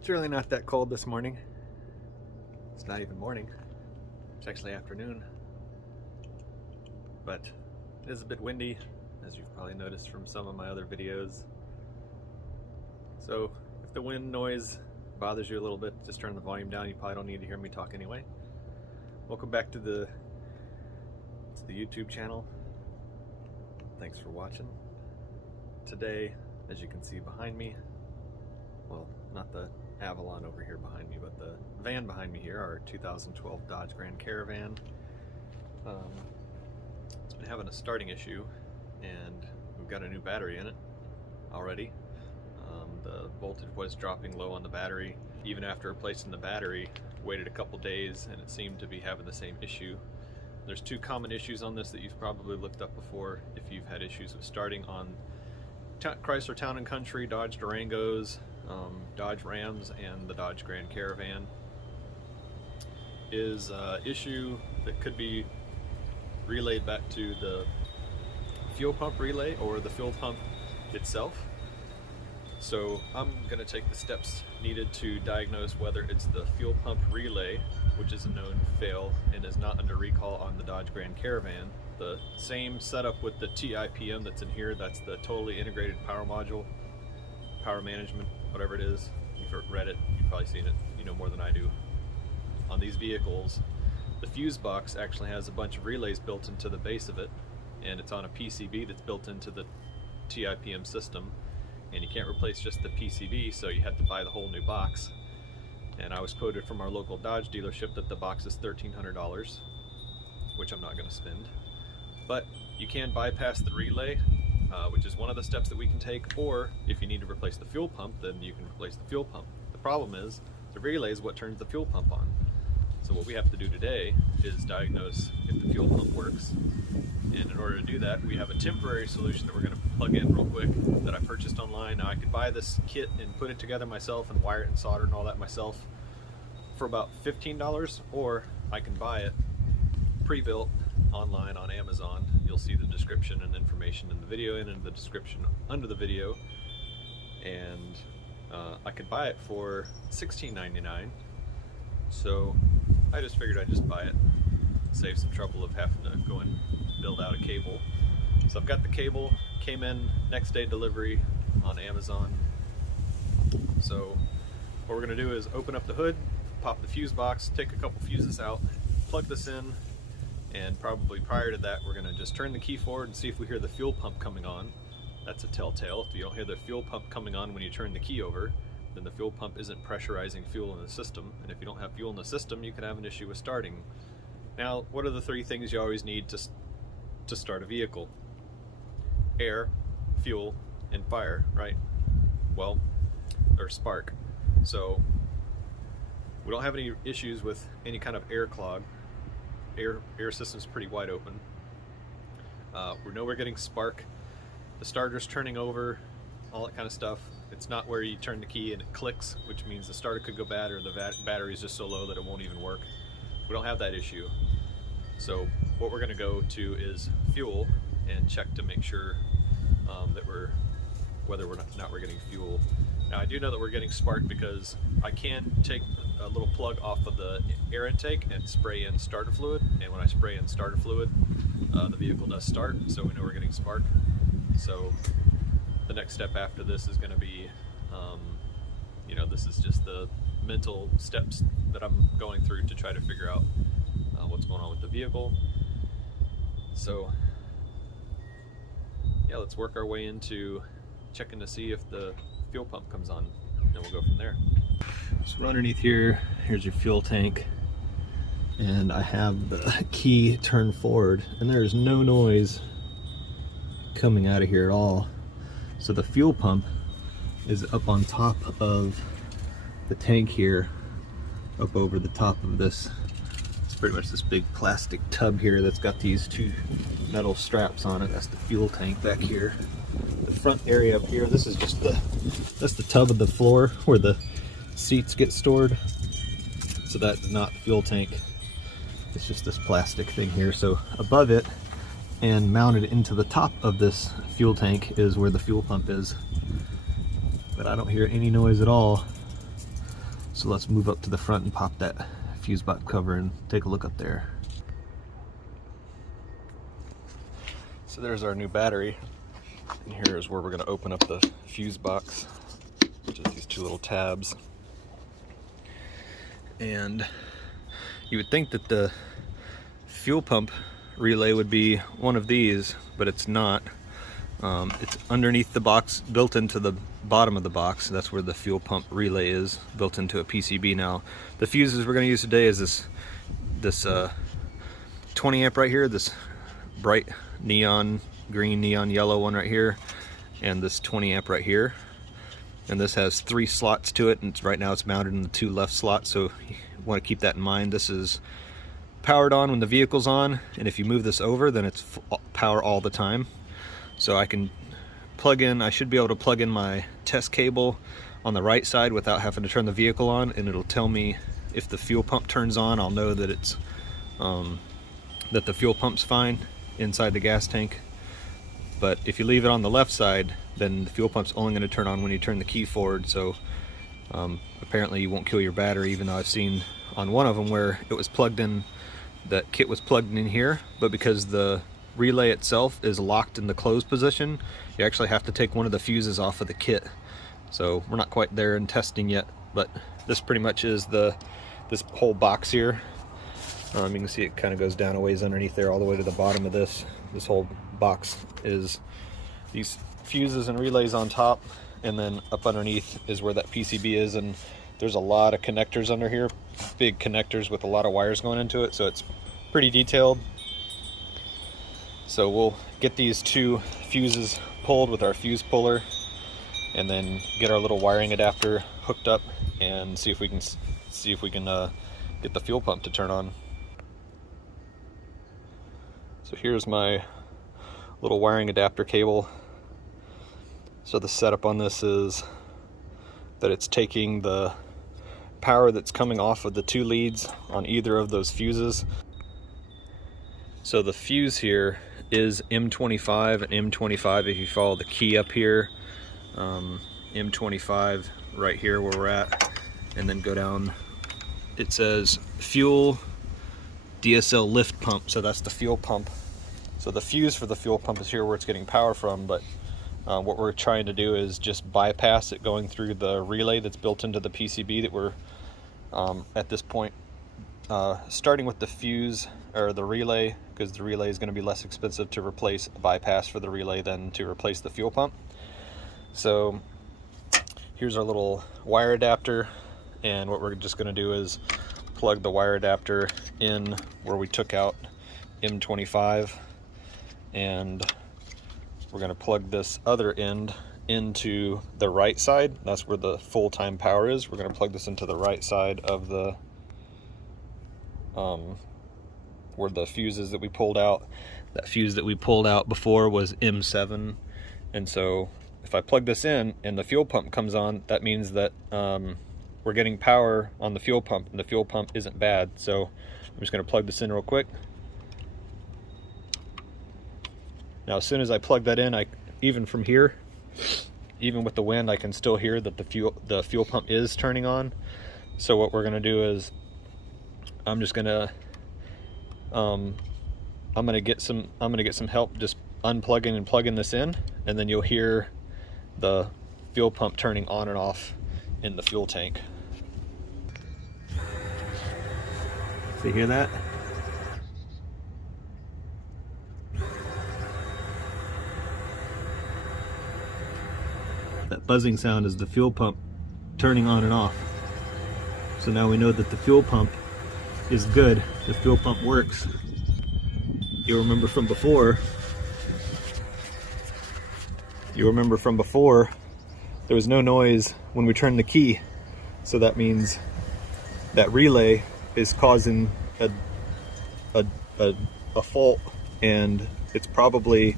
It's really not that cold this morning. It's not even morning. It's actually afternoon. But it is a bit windy, as you've probably noticed from some of my other videos. So if the wind noise bothers you a little bit, just turn the volume down. You probably don't need to hear me talk anyway. Welcome back to the YouTube channel. Thanks for watching. Today, as you can see behind me, well, not the Avalon over here behind me, but the van behind me here, our 2012 Dodge Grand Caravan. It's been having a starting issue, and we've got a new battery in it already. The voltage was dropping low on the battery. Even after replacing the battery, waited a couple days, and it seemed to be having the same issue. There's two common issues on this that you've probably looked up before if you've had issues with starting on Chrysler Town & Country, Dodge Durangos, Dodge Rams, and the Dodge Grand Caravan. Is an issue that could be relayed back to the fuel pump relay or the fuel pump itself. So I'm going to take the steps needed to diagnose whether it's the fuel pump relay, which is a known fail and is not under recall on the Dodge Grand Caravan. The same setup with the TIPM that's in here, that's the totally integrated power module, power management, whatever it is. You've read it, you've probably seen it, you know more than I do. On these vehicles, the fuse box actually has a bunch of relays built into the base of it, and it's on a PCB that's built into the TIPM system. And you can't replace just the PCB, so you have to buy the whole new box. And I was quoted from our local Dodge dealership that the box is $1,300, which I'm not going to spend. But you can bypass the relay, which is one of the steps that we can take, or if you need to replace the fuel pump, then you can replace the fuel pump. The problem is, the relay is what turns the fuel pump on. So what we have to do today is diagnose if the fuel pump works. And in order to do that, we have a temporary solution that we're going to plug in real quick that I purchased online. Now I could buy this kit and put it together myself and wire it and solder and all that myself for about $15, or I can buy it pre-built online on Amazon. You'll see the description and information in the video and in the description under the video. And I could buy it for $16.99. So I just figured I'd just buy it, save some trouble of having to go and build out a cable. So I've got the cable, came in next day delivery on Amazon. So what we're going to do is open up the hood, pop the fuse box, take a couple fuses out, plug this in, and probably prior to that we're going to just turn the key forward and see if we hear the fuel pump coming on. That's a telltale. If you don't hear the fuel pump coming on when you turn the key over, then the fuel pump isn't pressurizing fuel in the system, and if you don't have fuel in the system, you could have an issue with starting. Now, what are the three things you always need to start a vehicle? Air, fuel, and fire, right? Well, or spark. So we don't have any issues with any kind of air clog. Air system's pretty wide open. We know we're getting spark. The starter's turning over, all that kind of stuff. It's not where you turn the key and it clicks, which means the starter could go bad or the battery is just so low that it won't even work. We don't have that issue. So what we're going to go to is fuel and check to make sure that whether we're not we're getting fuel. Now I do know that we're getting spark because I can take a little plug off of the air intake and spray in starter fluid, and when I spray in starter fluid, the vehicle does start, so we know we're getting spark. So the next step after this is going to be, this is just the mental steps that I'm going through to try to figure out what's going on with the vehicle. So yeah, let's work our way into checking to see if the fuel pump comes on, and we'll go from there. So underneath here, here's your fuel tank, and I have the key turned forward, and there's no noise coming out of here at all. So the fuel pump is up on top of the tank here, up over the top of this. It's pretty much this big plastic tub here that's got these two metal straps on it. That's the fuel tank back here. The front area up here, this is just that's the tub of the floor where the seats get stored. So that's not the fuel tank. It's just this plastic thing here. So above it and mounted into the top of this fuel tank is where the fuel pump is. But I don't hear any noise at all. So let's move up to the front and pop that fuse box cover and take a look up there. So there's our new battery, and here's where we're going to open up the fuse box, which is these two little tabs. And you would think that the fuel pump relay would be one of these, but it's not. It's underneath the box, built into the bottom of the box. That's where the fuel pump relay is, built into a PCB. Now, the fuses we're going to use today is this 20 amp right here, this bright neon green, neon yellow one right here, and this 20 amp right here. And this has 3 slots to it, and right now it's mounted in the 2 left slots, so you want to keep that in mind. This is powered on when the vehicle's on, and if you move this over, then it's power all the time. So I can plug in, I should be able to plug in my test cable on the right side without having to turn the vehicle on, and it'll tell me if the fuel pump turns on. I'll know that it's that the fuel pump's fine inside the gas tank. But if you leave it on the left side, then the fuel pump's only going to turn on when you turn the key forward. So apparently you won't kill your battery, even though I've seen on one of them where it was plugged in, that kit was plugged in here, but because the relay itself is locked in the closed position, you actually have to take one of the fuses off of the kit. So we're not quite there in testing yet, but this pretty much is this whole box here. You can see it kind of goes down a ways underneath there all the way to the bottom of this. This whole box is these fuses and relays on top, and then up underneath is where that PCB is, and there's a lot of connectors under here, big connectors with a lot of wires going into it, so it's pretty detailed. So we'll get these 2 fuses pulled with our fuse puller, and then get our little wiring adapter hooked up and see if we can get the fuel pump to turn on. So here's my little wiring adapter cable. So the setup on this is that it's taking the power that's coming off of the 2 leads on either of those fuses. So the fuse here is M25 and M25. If you follow the key up here, M25 right here where we're at, and then go down, it says fuel DSL lift pump, so that's the fuel pump. So the fuse for the fuel pump is here where it's getting power from, but what we're trying to do is just bypass it going through the relay that's built into the PCB that we're at this point starting with the fuse or the relay, because the relay is going to be less expensive to replace a bypass for the relay than to replace the fuel pump. So here's our little wire adapter, and what we're just going to do is plug the wire adapter in where we took out M25, and we're going to plug this other end into the right side. That's where the full-time power is. We're going to plug this into the right side of the where the fuses that we pulled out. That fuse that we pulled out before was M7, and so if I plug this in and the fuel pump comes on, that means that we're getting power on the fuel pump, and the fuel pump isn't bad. So I'm just going to plug this in real quick. Now as soon as I plug that in, even from here, even with the wind, I can still hear that the fuel pump is turning on. So what we're going to do is I'm just going to I'm going to get some help just unplugging and plugging this in, and then you'll hear the fuel pump turning on and off in the fuel tank. So you hear that? That buzzing sound is the fuel pump turning on and off. So now we know that the fuel pump is good. The fuel pump works. You remember from before, there was no noise when we turned the key. So that means that relay is causing a fault, and it's probably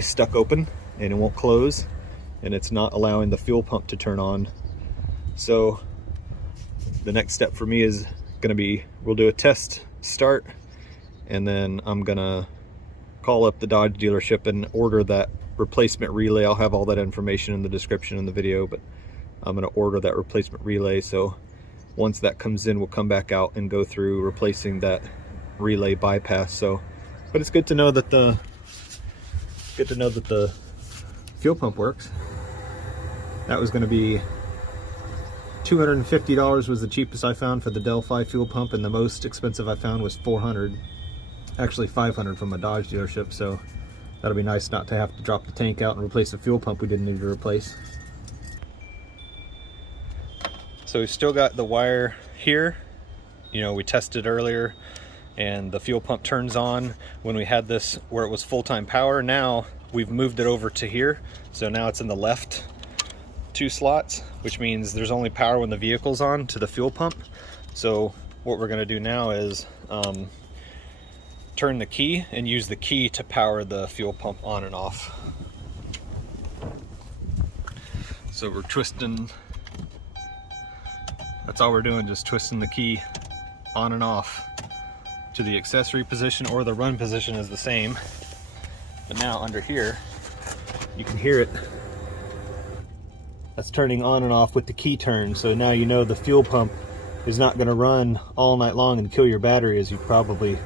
stuck open and it won't close, and it's not allowing the fuel pump to turn on. So the next step for me is gonna be, we'll do a test start, and then I'm gonna call up the Dodge dealership and order that replacement relay. I'll have all that information in the description in the video, but I'm going to order that replacement relay. So once that comes in, we'll come back out and go through replacing that relay bypass. So, but it's good to know that the fuel pump works. That was going to be $250 was the cheapest I found for the Delphi fuel pump, and the most expensive I found was $400. Actually $500 from a Dodge dealership, so that'll be nice not to have to drop the tank out and replace the fuel pump we didn't need to replace. So we've still got the wire here. You know, we tested earlier and the fuel pump turns on when we had this where it was full-time power. Now we've moved it over to here, so now it's in the left 2 slots, which means there's only power when the vehicle's on to the fuel pump. So what we're going to do now is turn the key and use the key to power the fuel pump on and off. So we're twisting, that's all we're doing, just twisting the key on and off to the accessory position, or the run position is the same. But now under here, you can hear it. That's turning on and off with the key turn. So now you know the fuel pump is not going to run all night long and kill your battery, as you probably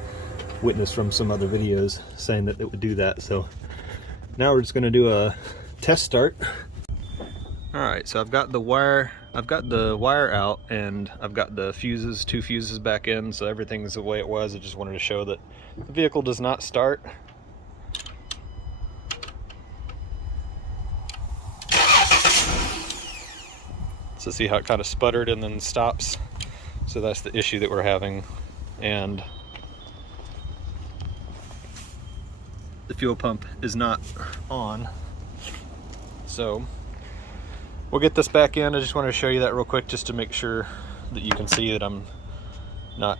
witnessed from some other videos saying that it would do that. So now we're just going to do a test start. All right, so I've got the wire out, and I've got the fuses, 2 fuses back in, so everything's the way it was. I just wanted to show that the vehicle does not start. So see how it kind of sputtered and then stops? So that's the issue that we're having. And the fuel pump is not on. So we'll get this back in. I just wanted to show you that real quick just to make sure that you can see that I'm not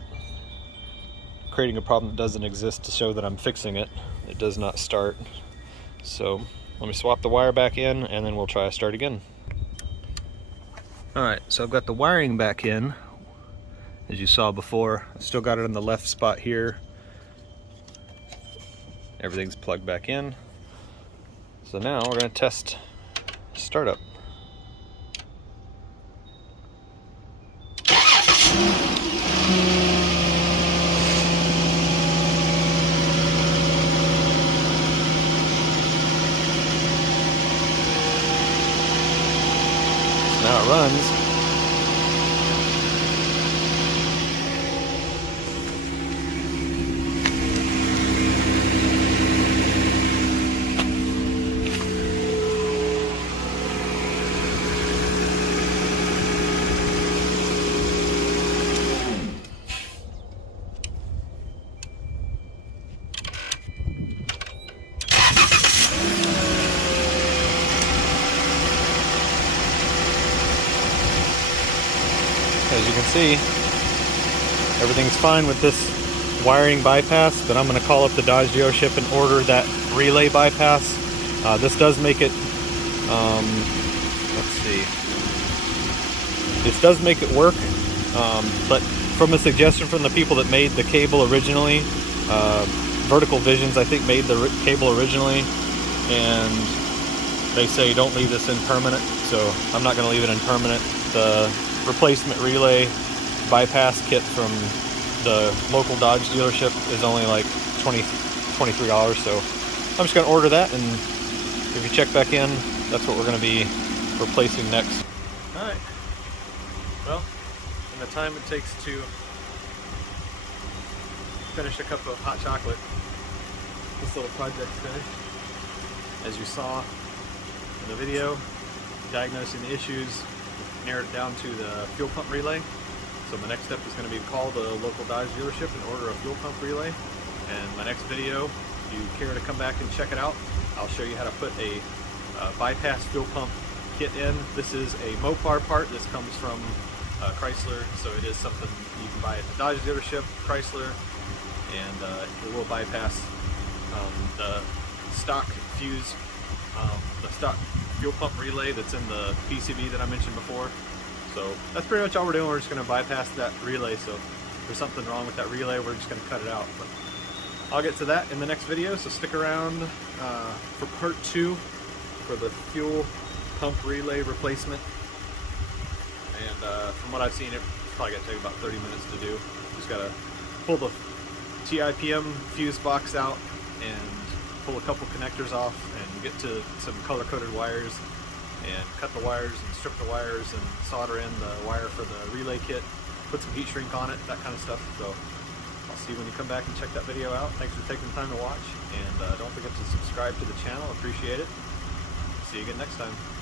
creating a problem that doesn't exist, to show that I'm fixing it. It does not start. So let me swap the wire back in and then we'll try to start again. Alright, so I've got the wiring back in, as you saw before. I've still got it in the left spot here. Everything's plugged back in. So now we're going to test startup. Now it runs. As you can see, everything's fine with this wiring bypass, but I'm going to call up the Dodge dealership and order that relay bypass. This does make it, let's see, this does make it work, but from a suggestion from the people that made the cable originally, Vertical Visions I think made the cable originally, and they say don't leave this in permanent, so I'm not going to leave it in permanent. The replacement relay bypass kit from the local Dodge dealership is only like $23, so I'm just going to order that, and if you check back in, that's what we're going to be replacing next. Alright, well, in the time it takes to finish a cup of hot chocolate, this little project's finished. As you saw in the video, diagnosing the issues, narrowed it down to the fuel pump relay. So my next step is going to be call the local Dodge dealership and order a fuel pump relay. And my next video, if you care to come back and check it out, I'll show you how to put a bypass fuel pump kit in. This is a Mopar part. This comes from Chrysler, so it is something you can buy at the Dodge dealership, Chrysler, and it will bypass the stock fuse, the stock fuel pump relay that's in the PCB that I mentioned before. So that's pretty much all we're doing. We're just going to bypass that relay. So if there's something wrong with that relay, we're just going to cut it out. But I'll get to that in the next video, so stick around for part 2 for the fuel pump relay replacement. and from what I've seen, it's probably gonna take about 30 minutes to do. Just gotta pull the TIPM fuse box out and pull a couple connectors off and get to some color-coded wires and cut the wires and strip the wires and solder in the wire for the relay kit, put some heat shrink on it, that kind of stuff. So I'll see you when you come back and check that video out. Thanks for taking the time to watch, and don't forget to subscribe to the channel. Appreciate it. See you again next time.